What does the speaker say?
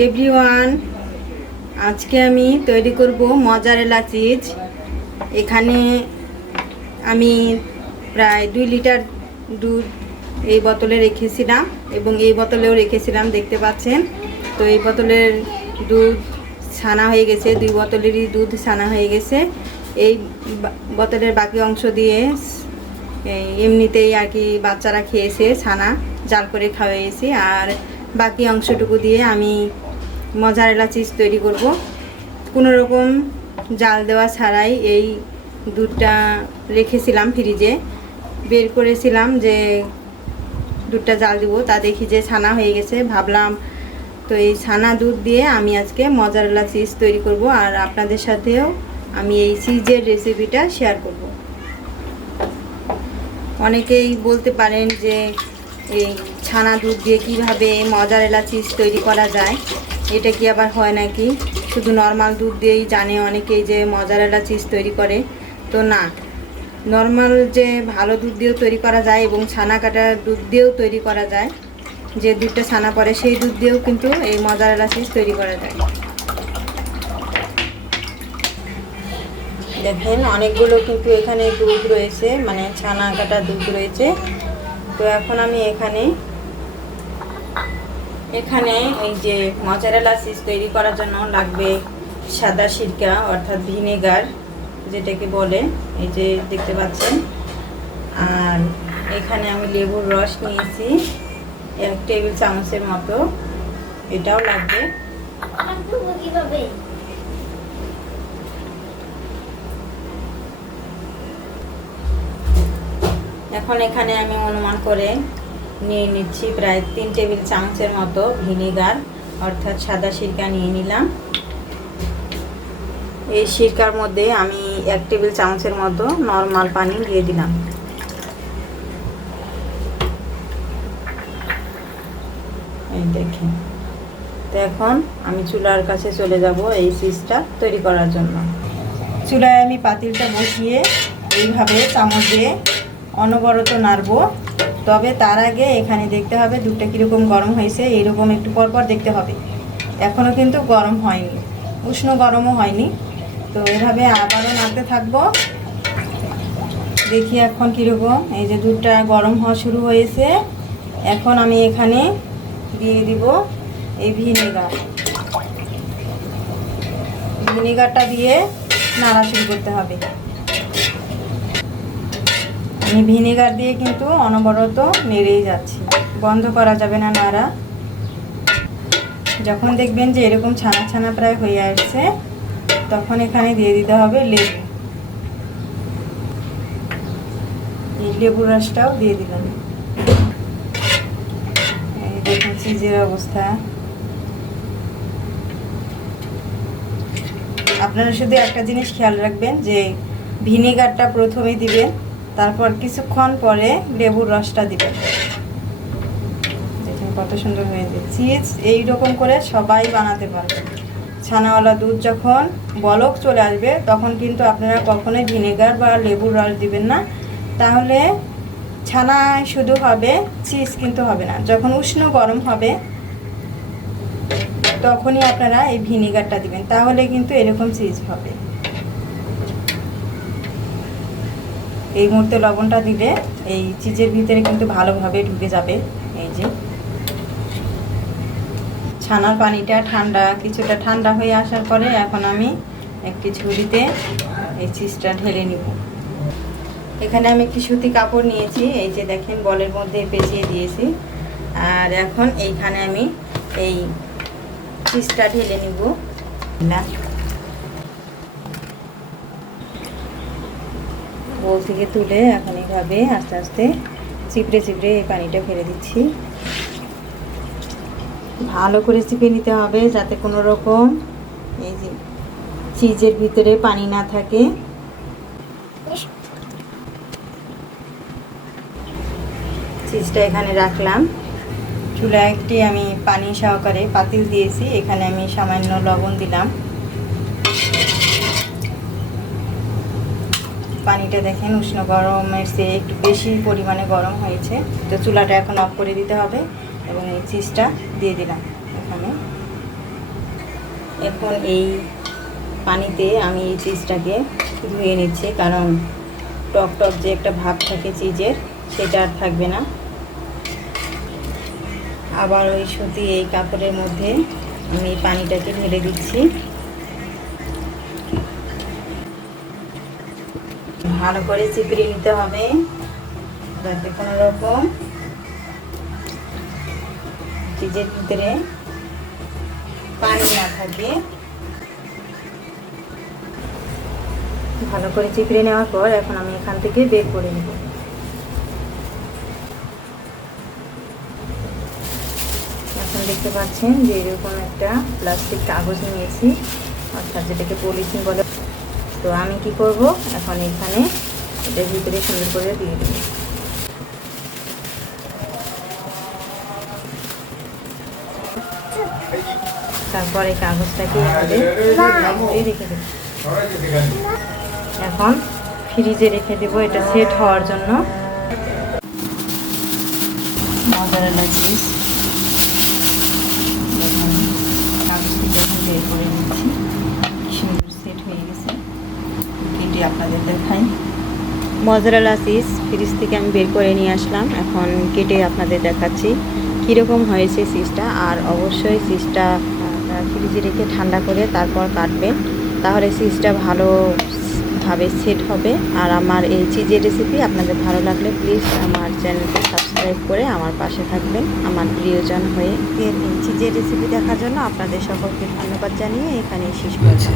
Everyone আজকে আমি তৈরি করব মজারেলা চিজ এখানে আমি প্রায় দুই লিটার দুধ এই বোতলে রেখেছিলাম এবং এই বোতলেও রেখেছিলাম, দেখতে পাচ্ছেন। তো এই বোতলের দুধ ছানা হয়ে গেছে, দুই বোতলেরই দুধ ছানা হয়ে গেছে। এই বোতলের বাকি অংশ দিয়ে এমনিতেই আর কি বাচ্চারা খেয়েছে ছানা, জাল করে খাওয়াইয়েছি আর বাকি অংশটুকু দিয়ে আমি মজারেলা চিজ তৈরি করব। কোনো রকম জাল দেওয়া ছাড়াই এই দুধটা রেখেছিলাম ফ্রিজে। বের করেছিলাম যে দুধটা জাল দিব, তা দেখি যে ছানা হয়ে গেছে। ভাবলাম তো এই ছানা দুধ দিয়ে আমি আজকে মজারেলা চিজ তৈরি করব আর আপনাদের সাথেও আমি এই চিজের রেসিপিটা শেয়ার করব। অনেকেই বলতে পারেন যে এই ছানা দুধ দিয়ে কীভাবে মজারেলা চিজ তৈরি করা যায়, এটা কি আবার হয় নাকি? শুধু নর্মাল দুধ দিয়েই জানে অনেকেই যে মজারেলা চিজ তৈরি করে, তো না। নর্মাল যে ভালো দুধ দিয়েও তৈরি করা যায় এবং ছানা কাটা দুধ দিয়েও তৈরি করা যায়, যে দুধটা ছানা পড়ে সেই দুধ দিয়েও কিন্তু এই মজারেলা চিজ তৈরি করা যায়। দেখেন, অনেকগুলো কিন্তু এখানে দুধ রয়েছে মানে ছানা কাটা দুধ রয়েছে। তো এখন আমি এখানে এখানে এই যে মজারেলা চিজ তৈরি করার জন্য লাগবে সাদা সিরকা, অর্থাৎ ভিনেগার, যেটাকে বলে, এই যে দেখতে পাচ্ছেন। আর এখানে আমি লেবুর রস নিয়েছি, এক টেবিল চামচের মতো, এটাও লাগবে। এখন এখানে আমি অনুমান করে নিয়ে নিচ্ছি প্রায় তিন টেবিল চামচের মতো ভিনেগার, অর্থাৎ সাদা সিরকা নিয়ে নিলাম। এই সিরকার মধ্যে আমি এক টেবিল চামচের মতো নর্মাল পানি দিয়ে দিলাম। এই দেখেন। তো এখন আমি চুলার কাছে চলে যাব এই চিজটা তৈরি করার জন্য। চুলায় আমি পাতিলটা বসিয়ে এইভাবে চামচ দিয়ে অনবরত নাড়বো। তবে তার আগে এখানে দেখতে হবে দুধটা কীরকম গরম হয়েছে, এইরকম একটু পরপর দেখতে হবে। এখনও কিন্তু গরম হয়নি, উষ্ণ গরমও হয়নি। তো এভাবে আবারও নাড়তে থাকব। দেখি এখন কীরকম, এই যে দুধটা গরম হওয়া শুরু হয়েছে। এখন আমি এখানে দিয়ে দিব এই ভিনেগার। ভিনেগারটা দিয়ে নাড়া শুরু করতে হবে। আমি ভিনেগার দিয়ে কিন্তু অনবরত নেড়েই যাচ্ছি। বন্ধ করা যাবে না নাড়া। যখন দেখবেন যে এরকম ছানা ছানা প্রায় হয়ে আসছে, তখন এখানে দিয়ে দিতে হবে লেবু। এই লেবুর রসটাও দিয়ে দিলাম। দেখুন চিজের অবস্থা। আপনারা শুধু একটা জিনিস খেয়াল রাখবেন যে, ভিনেগারটা প্রথমে দিবেন তারপর কিছুক্ষণ পরে লেবুর রসটা দিবেন দেখুন কত সুন্দর হয়েছে চিজ এইরকম করে সবাই বানাতে পারবে। ছানাওয়ালা দুধ যখন বলক চলে আসবে, তখন কিন্তু আপনারা কখনোই ভিনেগার বা লেবুর রস দিবেন না। তাহলে ছানা শুধু হবে, চিজ কিন্তু হবে না। যখন উষ্ণ গরম হবে, তখনই আপনারা এই ভিনেগারটা দিবেন। তাহলে কিন্তু এরকম চিজ হবে। এই মুহূর্তে লবণটা দিলে এই চিজের ভিতরে কিন্তু ভালোভাবে ঢুকে যাবে, এই যে। ছানার পানিটা ঠান্ডা, কিছুটা ঠান্ডা হয়ে আসার পরে এখন আমি একটি ঝুড়িতে এই চিজটা ঢেলে নিব। এখানে আমি একটি সুতি কাপড় নিয়েছি, এই যে দেখেন বলের মধ্যে পেঁচিয়ে দিয়েছি। আর এখন এইখানে আমি এই চিজটা ঢেলে নিব। না বোল থেকে তুলে এখন এইভাবে আস্তে আস্তে চিপড়ে চিপড়ে এই পানিটা ফেলে দিচ্ছি। ভালো করে চিপে নিতে হবে যাতে কোনো রকম এই যে চিজের ভিতরে পানি না থাকে। চিজটা এখানে রাখলাম। চুলা একটি আমি পানি সহকারে পাতিল দিয়েছি। এখানে আমি সামান্য লবণ দিলাম। পানিটা দেখেন উষ্ণ গরমের চেয়ে একটু বেশি পরিমাণে গরম হয়েছে। তো চুলাটা এখন অফ করে দিতে হবে এবং এই চিজটা দিয়ে দিলাম এখানে। এখন এই পানিতে আমি এই চিজটাকে ধুয়ে নিচ্ছি কারণ টক টক যে একটা ভাব থাকে চিজের, সেটা আর থাকবে না। আবার ওই সুতি এই কাপড়ের মধ্যে আমি পানিটাকে ঢেলে দিচ্ছি। ভালো করে চিপড়ে নিতে হবে। যাতে কোনো রকম চিজের ভিতরে পানি না থাকে। ভালো করে চিপড়ে নেওয়ার পর এখন আমি এখান থেকে বের করে নেব। এখন দেখতে পাচ্ছেন যে এরকম একটা প্লাস্টিক কাগজ নিয়েছি, অর্থাৎ যেটাকে পলিথিন বলে। তো আমি কি করব? এখন এখানে এটার ভিতরে সুন্দর করে দিয়ে দেবো। তারপরে কাগজটাকে রেখে দেবো। এখন ফ্রিজে রেখে দেবো, এটা সেট হওয়ার জন্য। কাগজটি যখন বের করে নিচ্ছি, সুন্দর সেট হয়ে গেছে। আপনাদের দেখাই। মজারেলা চিজ ফ্রিজ থেকে আমি বের করে নিয়ে আসলাম। এখন কেটে আপনাদের দেখাচ্ছি কীরকম হয়েছে চিজটা আর অবশ্যই চিজটা ফ্রিজে রেখে ঠান্ডা করে তারপর কাটবেন। তাহলে চিজটা ভালোভাবে সেট হবে। আর আমার এই চিজের রেসিপি আপনাদের ভালো লাগলে প্লিজ আমার চ্যানেলকে সাবস্ক্রাইব করে আমার পাশে থাকবেন আমার প্রিয়জন হয়ে। এই চিজের রেসিপি দেখার জন্য আপনাদের সকলকে ধন্যবাদ জানিয়ে এখানে শেষ করছি